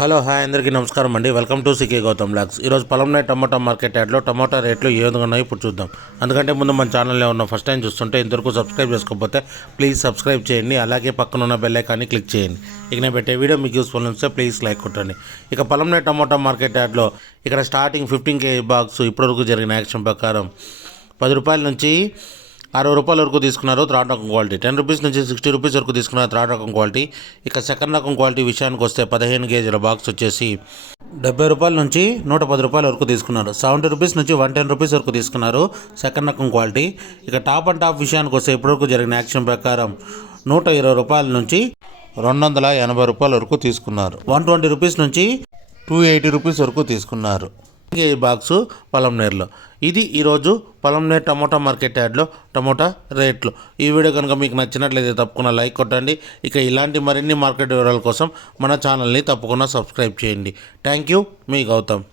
Hello hi అందరికీ నమస్కారం అండి. Welcome to CK Gautam blogs. ఈరోజు పొలంనే టమోటా మార్కెట్ యార్డ్లో టమోటా రేట్లు ఏ విధంగా ఉన్నాయో ఇప్పుడు చూద్దాం. అందుకంటే ముందు మన ఛానల్లో ఉన్న ఫస్ట్ టైం చూస్తుంటే ఇంతవరకు సబ్స్క్రైబ్ చేసుకోకపోతే ప్లీజ్ సబ్స్క్రైబ్ చేయండి. అలాగే పక్కన ఉన్న బెల్ ఐకాన్ని క్లిక్ చేయండి. ఇక నేను పెట్టే వీడియో మీకు యూస్ఫుల్ అనిపిస్తే ప్లీజ్ లైక్ కొట్టండి. ఇక పొలంనే టమోటా మార్కెట్ యార్డ్లో ఇక్కడ స్టార్టింగ్ 15 kg బాక్స్ ఇప్పటివరకు జరిగిన యాక్షన్ ప్రకారం 10 రూపాయల నుంచి 60 రూపాయల వరకు తీసుకున్నారు థర్డ్ రకం క్వాలిటీ. 10 రూపీస్ నుంచి 60 రూపీస్ వరకు తీసుకున్నారు థర్డ్ రకం క్వాలిటీ. ఇక సెకండ్ రకం క్వాలిటీ విషయానికి వస్తే 15 kgల బాక్స్ వచ్చేసి 70 రూపాయల నుంచి 110 రూపాయల వరకు తీసుకున్నారు. 70 రూపీస్ నుంచి 110 రూపీస్ వరకు తీసుకున్నారు సెకండ్ రకం క్వాలిటీ. ఇక టాప్ అండ్ టాప్ విషయానికి వస్తే ఇప్పటివరకు జరిగిన యాక్షన్ ప్రకారం 120 రూపాయల నుంచి 280 రూపాయల వరకు తీసుకున్నారు. 120 రూపీస్ నుంచి 280 రూపీస్ వరకు తీసుకున్నారు ఈ బాక్సు పొలంనేరులో. ఇది ఈరోజు పొలంనేరు టమోటా మార్కెట్ యార్డ్లో టమోటా రేట్లు. ఈ వీడియో కనుక మీకు నచ్చినట్లయితే తప్పకుండా లైక్ కొట్టండి. ఇక ఇలాంటి మరిన్ని మార్కెట్ వివరాల కోసం మన ఛానల్ని తప్పకుండా సబ్స్క్రైబ్ చేయండి. థ్యాంక్ యూ, మీ గౌతమ్.